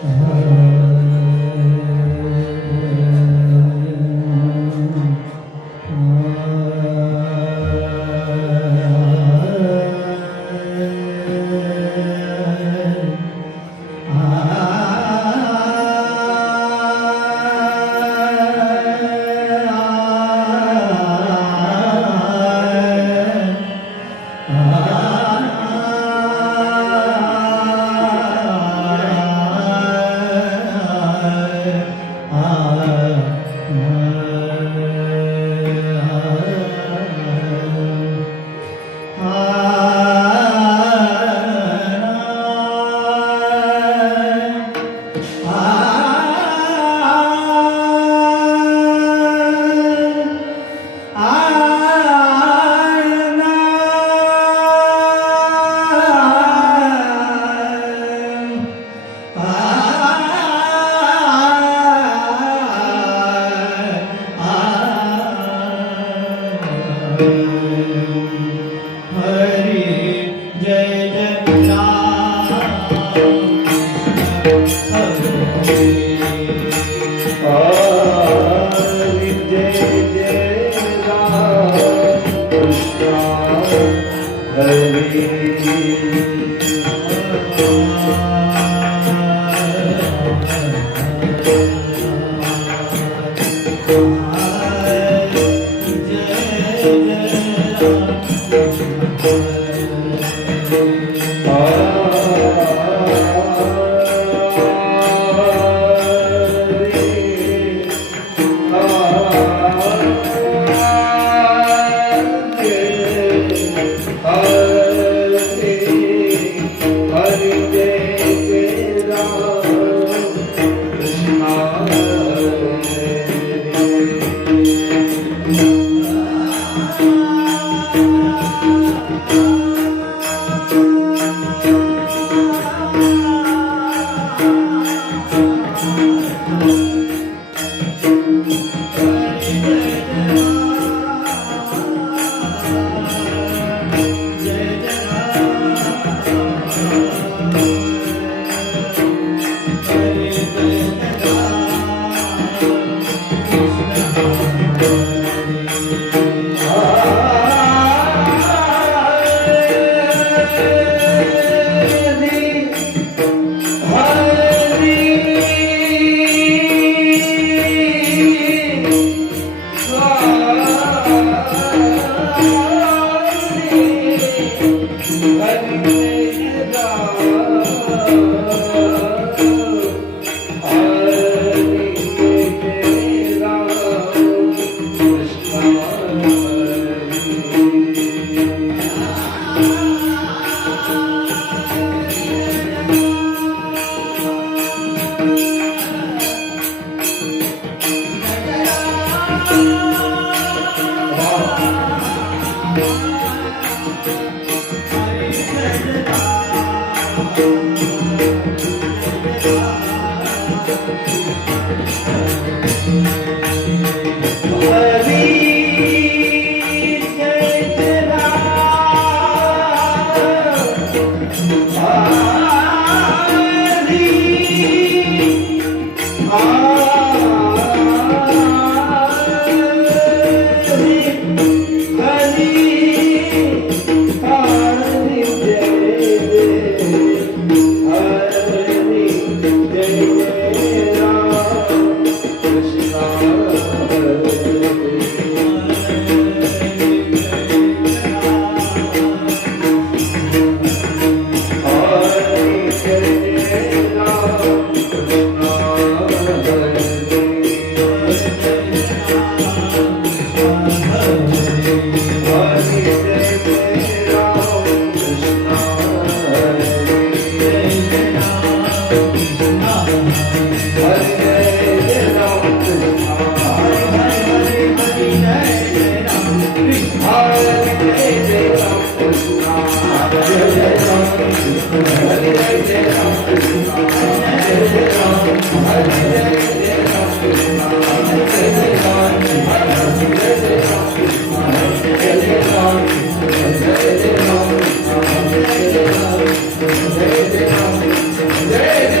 Jai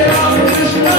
Ram Krishna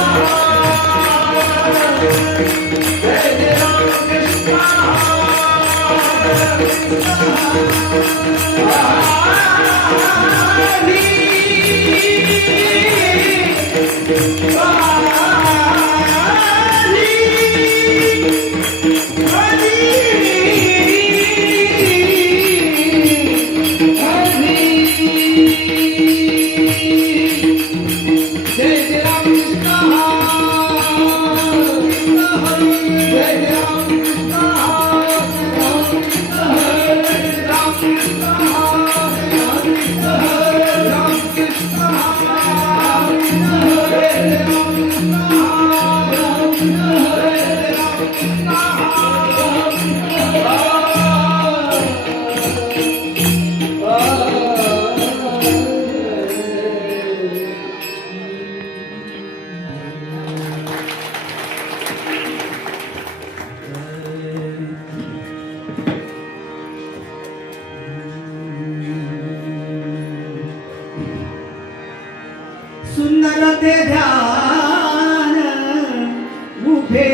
सुंदर ते ध्यान उभे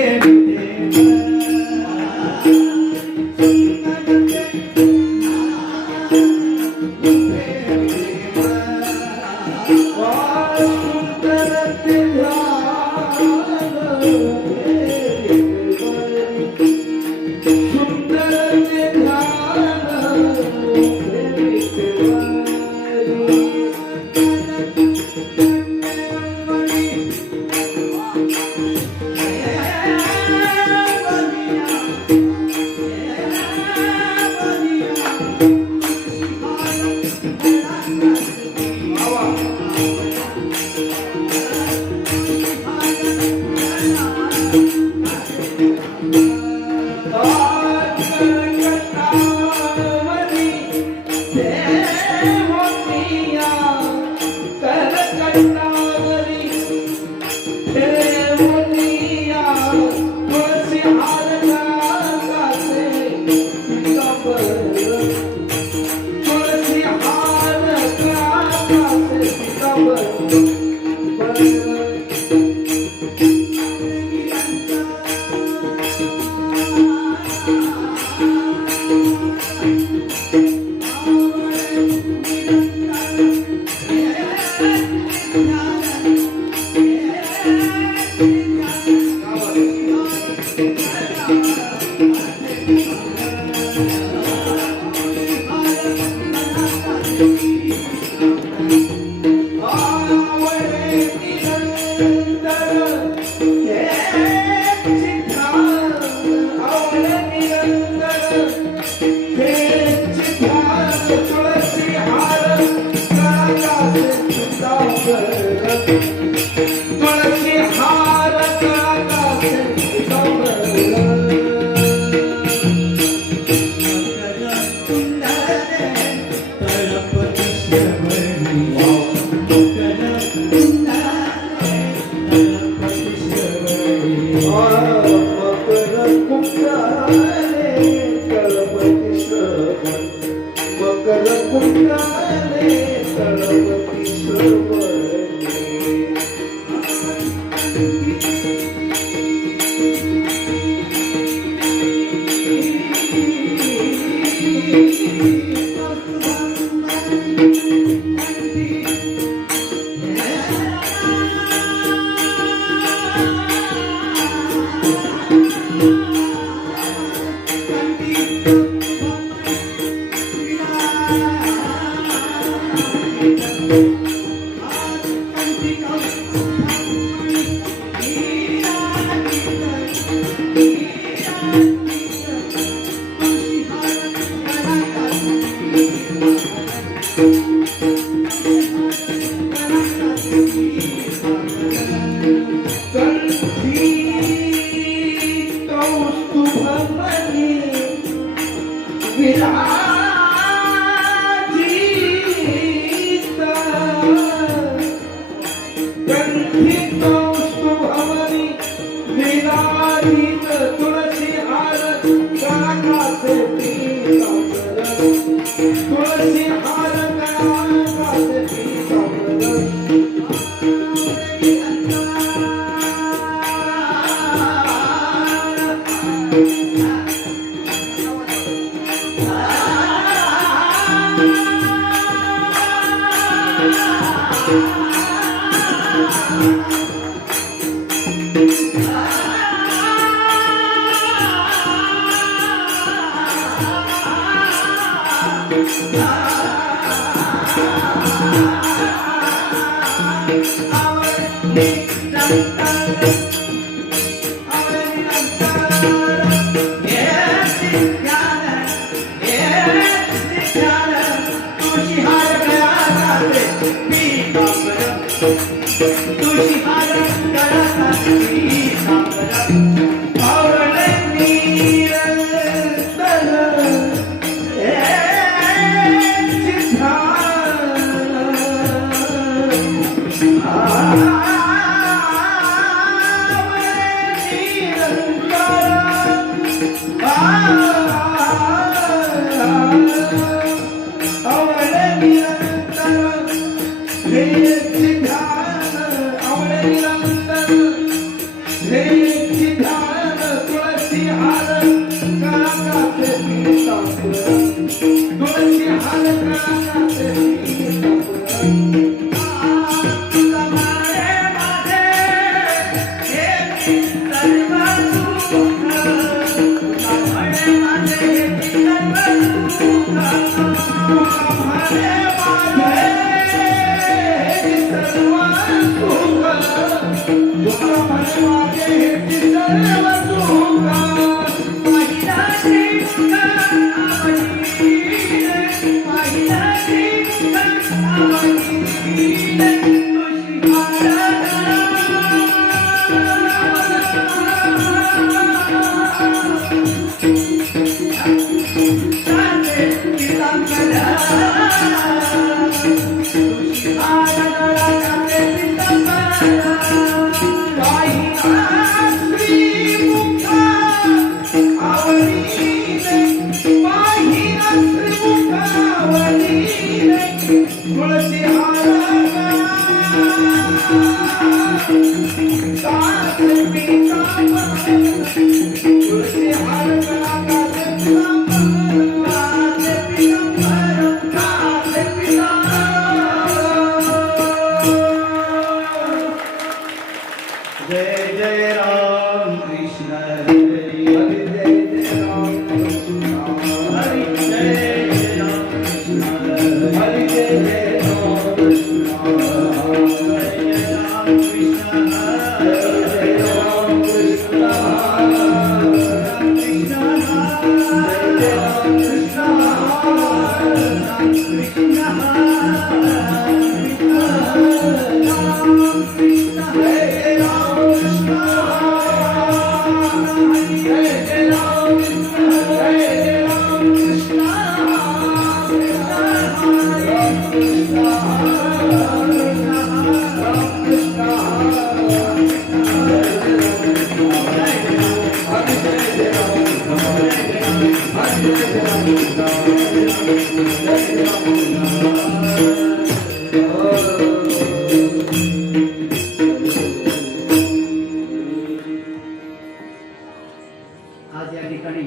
आज या ठिकाणी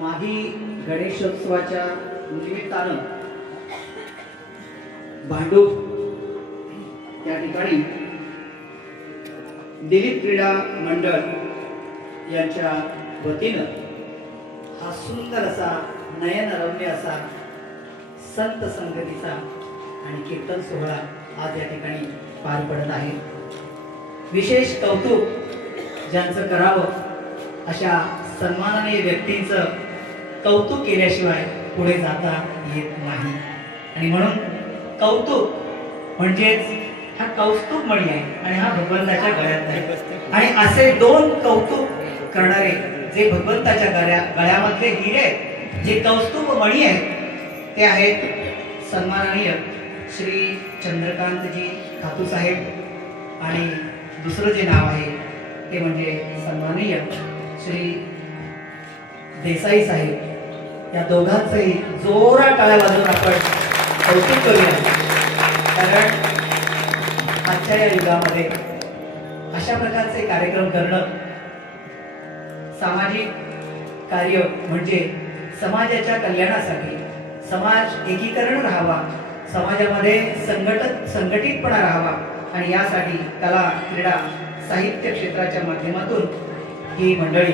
माही गणेशोत्सवाच्या निमित्तानं भांडूप या ठिकाणी दिलीप क्रीडा मंडळ यांच्या वतीनं हा सुंदर असा नयनरम्य असा संत संगतीचा आणि कीर्तन सोहळा आज या ठिकाणी पार पडत आहे. विशेष कौतुक ज्यांचं करावं अशा सन्माननीय व्यक्तींचं कौतुक केल्याशिवाय पुढे जाता येत नाही. आणि म्हणून कौतुक म्हणजेच हा कौस्तुभ मणी आहे आणि हा भगवंताच्या गळ्यात आहे. आणि असे दोन कौतुक करणारे जे भगवंताच्या गळ्यामधले हिरे जे कौस्तुभ मणी आहेत ते आहेत सन्माननीय श्री चंद्रकांतजी खातू साहेब आणि दुसरं जे नाव आहे ते म्हणजे सन्माननीय श्री देसाई साहेब. या दोघांचंही जोरात टाळ्या वाजवून आपण कौतुक करूया. कारण आजच्या या युगामध्ये अशा प्रकारचे कार्यक्रम करणं सामाजिक कार्य म्हणजे समाजाच्या कल्याणासाठी समाज एकीकरण राहावा, समाजामध्ये संघटितपणा राहावा आणि यासाठी कला क्रीडा साहित्य क्षेत्राच्या माध्यमातून ही मंडळी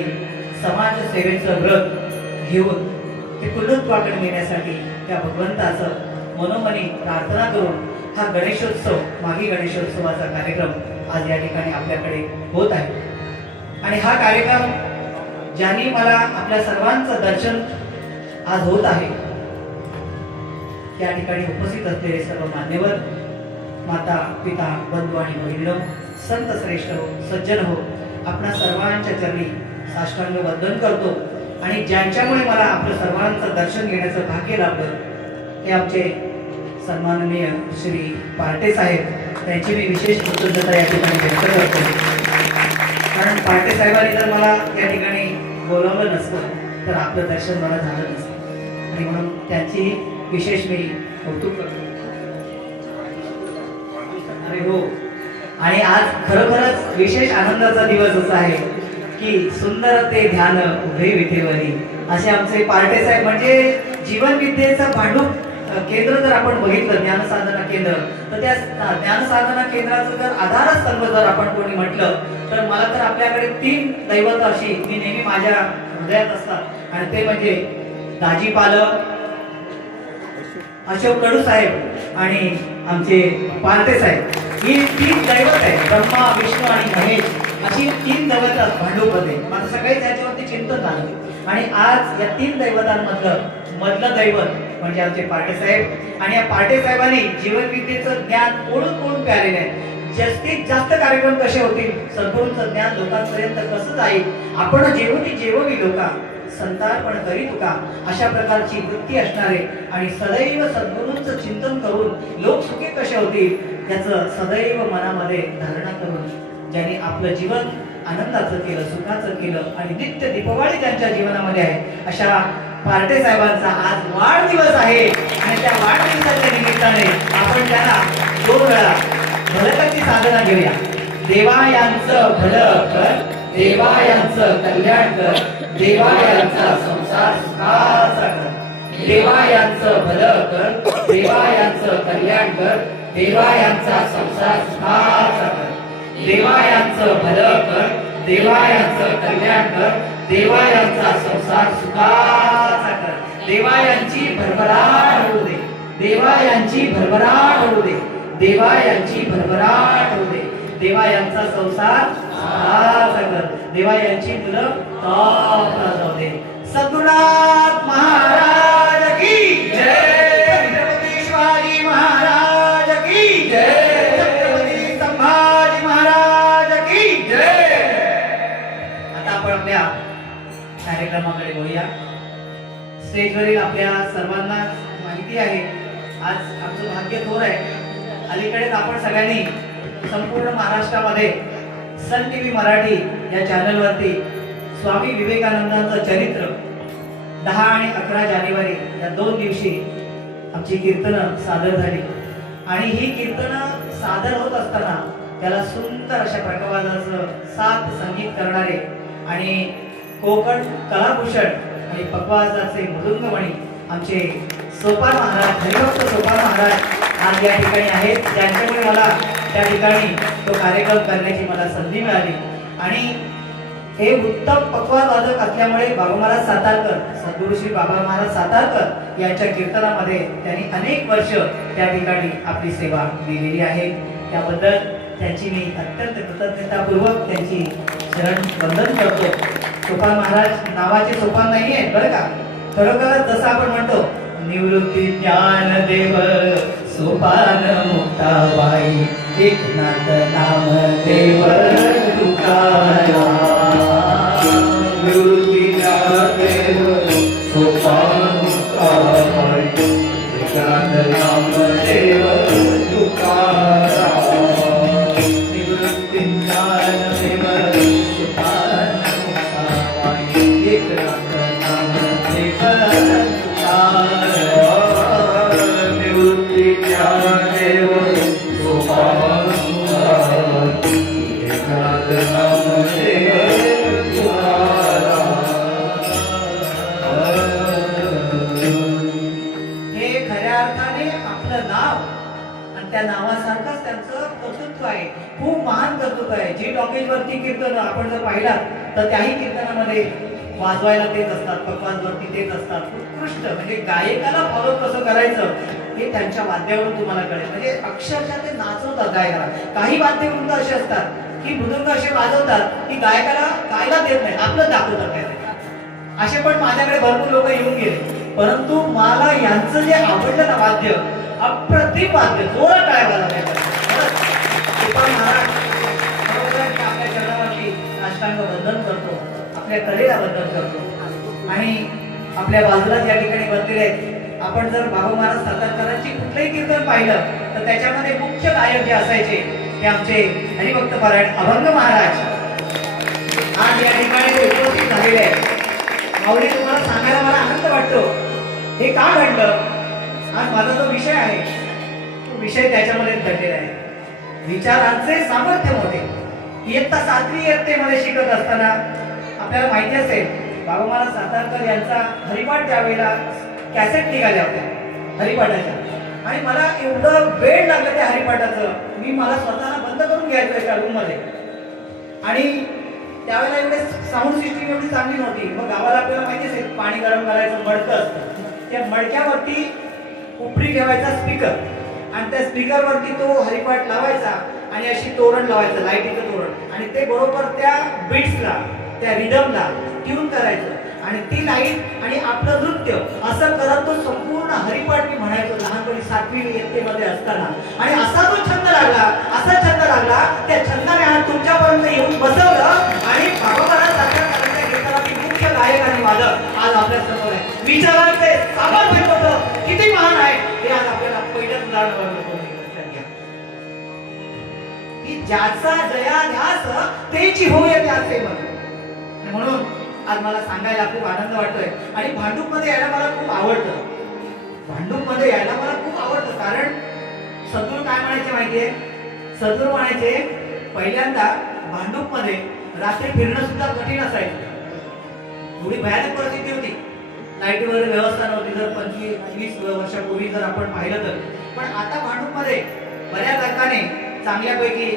समाज सेवेचं व्रत घेऊन ते पूर्णत्वाकडे नेण्यासाठी त्या भगवंताचं मनोमनी प्रार्थना करून हा गणेशोत्सव, माघी गणेशोत्सवाचा कार्यक्रम आज या ठिकाणी आपल्याकडे होत आहे. आणि हा कार्यक्रम ज्यांनी मला आपल्या सर्वांचं दर्शन आज होत आहे, त्या ठिकाणी उपस्थित असलेले सर्व मान्यवर, माता, पिता, बंधू आणि बहिणीनो, संत श्रेष्ठ हो, सज्जन हो, आपणा सर्वांच्या चरणी साष्टांग वंदन करतो. आणि ज्यांच्यामुळे मला आपलं सर्वांचं दर्शन घेण्याचं भाग्य लाभलं ते आमचे सन्माननीय श्री पार्टे साहेब, त्यांची मी विशेष कृतज्ञता या ठिकाणी व्यक्त करतो. कारण पार्टे साहेबांनी जर मला या ठिकाणी बोलावलं नसतं तर आपलं दर्शन मला झालं नसतं, आणि म्हणून त्यांची विशेष मी कौतुक करतो. अरे हो, आणि आज खरोखरच विशेष आनंदाचा दिवस असा आहे की सुंदर ते ध्यान उभे विठेवरी असे आमचे पार्टे साहेब. म्हणजे जीवन विद्येचं भांडूप केंद्र जर आपण बघितलं, ज्ञानसाधना केंद्र, तर त्या ज्ञानसाधना केंद्राचं जर आधारस्तंभ जर आपण कोणी म्हटलं तर मला तर आपल्याकडे 3 दैवत अशी मी नेहमी माझ्या हृदयात असतात, आणि ते म्हणजे दाजी पालक, अशोक कडू साहेब आणि आमचे पार्टे साहेब. ही 3 दैवत आहेत, ब्रह्मा, विष्णू आणि महेश, अशी 3 दैवत भांडूप होते. माझं सगळे त्याच्यावरती चिंतन झालं, आणि आज या 3 दैवतांमधलं दैवत म्हणजे आमचे पार्टे साहेब. आणि या पार्टे साहेबांनी जीवन विद्येचं ज्ञान ओढून प्यारेलं आहे. जास्तीत जास्त कार्यक्रम कसे होतील, सद्गुरूंचं ज्ञान लोकांपर्यंत कसं जाईल, आपण जेवोनी लोका संतार्पण करी तुका, अशा प्रकारची वृत्ती असणारे आणि सदैव सद्गुरूंचं चिंतन करून लोक सुखी कसे होतील याचं सदैव मनामध्ये धारणा करून ज्यांनी आपलं जीवन आनंदाचं केलं, सुखाचं केलं, आणि नित्य दीपावली त्यांच्या जीवनामध्ये आहे, अशा पार्टे साहेबांचा आज वाढदिवस आहे. आणि त्या वाढदिवसाच्या निमित्ताने आपण त्यांना 2 वेळा भलकची साधना घेऊया. देवा यांचं भलं कर, देवा यांचं कल्याण कर, देवा यांचा संसार सुखाचा कर. देवा यांचं भलं कर, देवा यांचं कल्याण कर, देवा यांचा संसार सुखाचा कर. देवा यांचं भलं कर, देवा यांचं कल्याण कर, देवा यांचा संसार सुखाचा कर. देवा यांची भरभराट होऊ दे, देवा यांची भरभराट होऊ दे, देवा यांची भरभराट होऊ दे. देवा यांचा संसार सुखाचा कर, देवा यांची मुलं तापला जाऊ दे. सद्गुरुनाथ महाराज की जय, छत्रपती शिवाजी महाराज की जय, छत्रपती संभाजी महाराज की जय. आता आपण आपल्या कार्यक्रमाकडे बोलूया. स्टेजवरील आपल्या सर्वांना माहिती आहे, आज आमचं भाग्य थोर आहे. अलीकडेच आपण सगळ्यांनी संपूर्ण महाराष्ट्रामध्ये सन टीव्ही मराठी या चॅनलवरती स्वामी विवेकानंदांचं चरित्र 10 आणि 11 जानेवारी या 2 दिवशी आमची कीर्तनं सादर झाली. आणि ही कीर्तनं सादर होत असताना त्याला सुंदर अशा प्रकाराचं साथ संगीत करणारे आणि कोकण कलाभूषण आणि पकवाजाचे मृदुंगमणी आमचे सोपान महाराज, हरिभक्त सोपान महाराज आज या ठिकाणी आहेत, ज्यांच्यामुळे मला त्या ठिकाणी तो कार्यक्रम करण्याची मला संधी मिळाली. आणि हे उत्तम पकवाज वादक असल्यामुळे बाबा महाराज सातारकर, सद्गुरू श्री बाबा महाराज सातारकर यांच्या कीर्तनामध्ये त्यांनी अनेक वर्ष त्या ठिकाणी आपली सेवा दिलेली आहे. त्याबद्दल त्यांची मी अत्यंत कृतज्ञतापूर्वक त्यांची शरण वंदन करतो. सोपान महाराज नावाचे सोपान नाही आहेत बरं का, खरोखरच जसं आपण म्हणतो निवृत्ती ज्ञानदेव सोपान मुक्ताबाई, एकनाथ नामदेव तुकाराम. निवृत्ती ज्ञानदेव सोपान मुक्ताबाई, एकनाथ नामदेव तुकाराम. निवृत्ती ज्ञानदेव सोपान मुक्ताबाई, एकनाथ नामदेव तुकाराम. निवृत्ती ज्ञानदेव सोपान मुक्ताबाई, एकनाथ नामदेव तुकाराम. हे खऱ्या अर्थाने आपलं नाव आणि त्या नावासारखंच त्यांचं कर्तृत्व आहे, खूप महान कर्तृत्व आहे. जी टॉकीज वरती कीर्तन आपण जर पाहिला तर त्याही कीर्तनामध्ये वाजवायला तेच असतात, पकवाजवरती तेच असतात. उत्कृष्ट म्हणजे गायकाला फॉलो कसं करायचं हे त्यांच्या वाद्यावरून तुम्हाला कळेल. म्हणजे अक्षरशः ते नाचवतात गायकाला. काही वाद्यवृंद असे असतात की मृदंग असे वाजवतात की गायकाला गायला देत नाही, आपलं दाखवतात काय. असे पण माझ्याकडे भरपूर लोक येऊन गेले. परंतु मला यांचं जे आवडलं ना वाद्य, अप्रतिम वाद्य, जोरात टाळ्या वाजवतात. महाराज आपल्या चरणावरती साष्टांग वंदन करतो, आपल्या कलेला वंदन करतो. आणि आपल्या बाजूलाच या ठिकाणी बसलेले आहेत. आपण जर बाबा महाराज सातारकरांची कुठलंही कीर्तन पाहिलं तर त्याच्यामध्ये मुख्य गायक जे असायचे ते आमचे हरिभक्त पारायण अभंग महाराज आज या ठिकाणी उपस्थित झालेले आहेत. माऊली, तुम्हाला सांगायला मला आनंद वाटतो. हे का घडलं? आज माझा जो विषय आहे तो विषय त्याच्यामध्ये घडलेला आहे. विचारांचे सामर्थ्य मोठे. इयत्ता 7वी इयत्तेमध्ये शिकत असताना आपल्याला माहिती असेल बाबा महाराज सातारकर यांचा हरिपाठ त्यावेळेला कॅसेट निघाल्या होत्या हरिपाठाच्या. आणि मला एवढं वेळ लागलं त्या हरिपाठाचं, मला स्वतःला बंद करून घ्यायचं एका रूममध्ये. आणि त्यावेळेला एवढे साऊंड सिस्टीम एवढी चांगली नव्हती. मग गावाला आपल्याला माहिती असेल पाणी गरम करायचं मडकं असतं, त्या मडक्यावरती उपरी ठेवायचा स्पीकर आणि त्या स्पीकरवरती तो हरिपाठ लावायचा आणि अशी तोरण लावायचं, लाईटीचं तोरण. आणि ते बरोबर त्या बीट्सला, त्या रिदमला ट्यून करायचं आणि ती लाईट आणि आपलं नृत्य असं करत तो संपूर्ण हरिपाठ मी म्हणायचो लहानपणी 7वी इयत्तेमध्ये असताना. आणि असा तो छंद लागला, असा छंद लागला, त्या छंदाने आज तुमच्यापर्यंत येऊन बसवलं. आणि बाबा महाराज सातारकरांच्या कीर्तनातील मुख्य गायक आणि वादक आज आपल्या समोर आहे. विचारांचे सामर्थ्य होतं किती महान आहे हे आज आपल्याला पहिल्याच उदाहरण की ज्याचा जया ध्यास तेची होय त्याचे मन. म्हणून आज मला सांगायला खूप आनंद वाटतोय. आणि भांडूप मध्ये यायला मला खूप आवडतं. भांडूप मध्ये यायला मला खूप आवडतं कारण सद्गुरू काय म्हणायचे माहितीये? सद्गुरू म्हणायचे पहिल्यांदा भांडूप मध्ये रात्री फिरणं सुद्धा कठीण असायचं. थोडी भयानक परिस्थिती होती, लाईट वगैरे व्यवस्था नव्हती. जर 25-20 वर्षापूर्वी जर आपण पाहिलं तर. पण आता भांडूप मध्ये बऱ्याच अर्थाने चांगल्यापैकी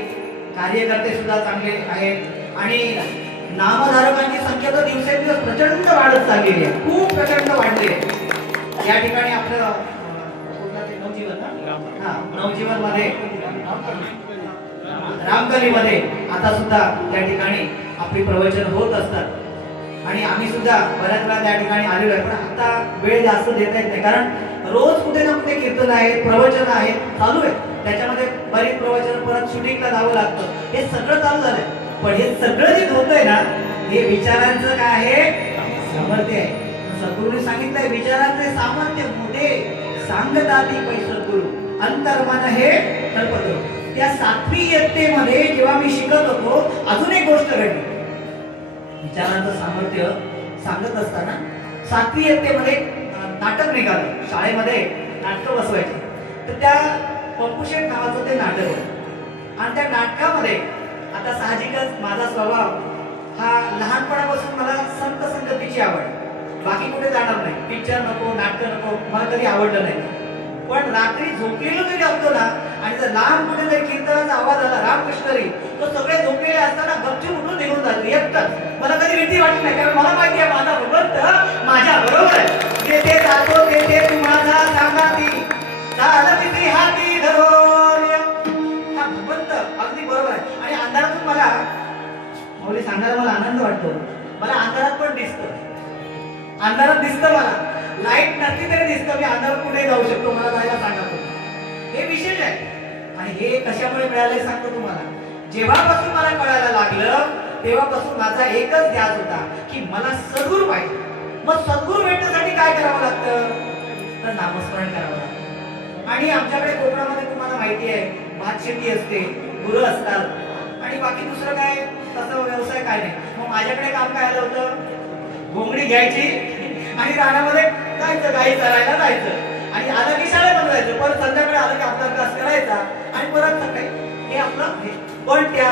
कार्यकर्ते सुद्धा चांगले आहेत आणि नामधारकांची संख्या तर दिवसेंदिवस प्रचंड वाढत चाललेली आहे, खूप प्रचंड वाढली आहे. या ठिकाणी आपलं नवजीवन मध्ये रामकलीमध्ये आता सुद्धा त्या ठिकाणी आपली प्रवचन होत असतात आणि आम्ही सुद्धा बऱ्याच वेळा त्या ठिकाणी आलेलो आहे. पण आता वेळ जास्त देता येत नाही कारण रोज कुठे ना कुठे कीर्तन आहेत, प्रवचन आहेत, चालू आहे. त्याच्यामध्ये बरीच प्रवचन परत शूटिंगला जावं लागतं. हे सगळं चालू झालंय. पण हे सगळं जे होतंय ना हे विचारांचं काय आहे? सामर्थ्य आहे. सद्गुरूंनी सांगितलंय विचारांचे सामर्थ्य मोठे सांगताती पै सद्गुरू अंतर्मन हे कल्पतो. त्या 7वी इयत्तेमध्ये जेव्हा मी शिकत होतो अजून एक गोष्ट घडली. विचारांचं सामर्थ्य सांगत असताना 7वी इयत्तेमध्ये नाटक निघालं. शाळेमध्ये नाटकं बसवायची. तर त्या पंपुशेट नावाचं ते नाटक होतं आणि त्या नाटकामध्ये आता साहजिकच माझा स्वभाव हा लहानपणापासून मला संत संगतीची आवड. बाकी कुठे जाणार नाही, पिक्चर नको, नाटक नको, मला कधी आवडलं नाही. पण रात्री झोपलेलो जरी असतो ना आणि जर लांब कुठे जरी कीर्तनाचा आवाज आला रामकृष्णरी, तो सगळे झोपलेले असताना गपचूप उठून निघून जातो एकटाच. मला कधी भीती वाटली नाही कारण मला माहिती आहे माझा भगवंत माझ्या बरोबर आहे. तेथे जातो तेथे तू माझा सांगाती झालं किती हाती धरोर्य. हा भगवंत अगदी बरोबर आहे. आणि अंधारातून मला माऊली सांगायला मला आनंद वाटतो. मला अंधारात पण दिसतं, अंधारात दिसतं मला. लाईट नसली तरी दिसतं. मी अंधारात कुठे जाऊ शकतो, मला जायला सांगा. हे विशेष आहे. आणि हे कशामुळे मिळाले सांगतो तुम्हाला. जेव्हापासून मला कळायला लागलं तेव्हापासून माझा एकच ध्यास होता की मला सद्गुरू पाहिजे. मग सद्गुरू भेटण्यासाठी काय करावं लागतं? तर नामस्मरण करावं लागतं. आणि आमच्याकडे कोकणामध्ये तुम्हाला माहिती आहे भात शेती असते, गुरं असतात आणि बाकी दुसरं काय तसं व्यवसाय काय नाही. मग माझ्याकडे काम काय आलं होतं? घोंगडी घ्यायची आणि रानामध्ये जायचं, गाई चरायला जायचं आणि आलं की शाळेमध्ये जायचं. परत संध्याकाळी आलं की आपला अभ्यास करायचा आणि परत सकाळी हे आपलं. पण त्या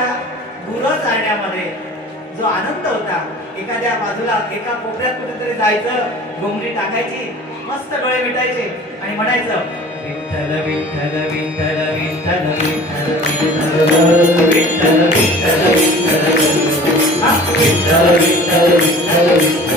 गुरं चालण्यामध्ये जो आनंद होता, एखाद्या बाजूला एका कोपऱ्यात कुठेतरी जायचं, घोंगडी टाकायची, मस्त डोळे मिटायचे आणि म्हणायचं विठ्ठल विठ्ठल विठ्ठल विठ्ठल विठ्ठल विठ्ठल विठ्ठल विठ्ठल विठ्ठल विठ्ठल विठ्ठल विठ्ठल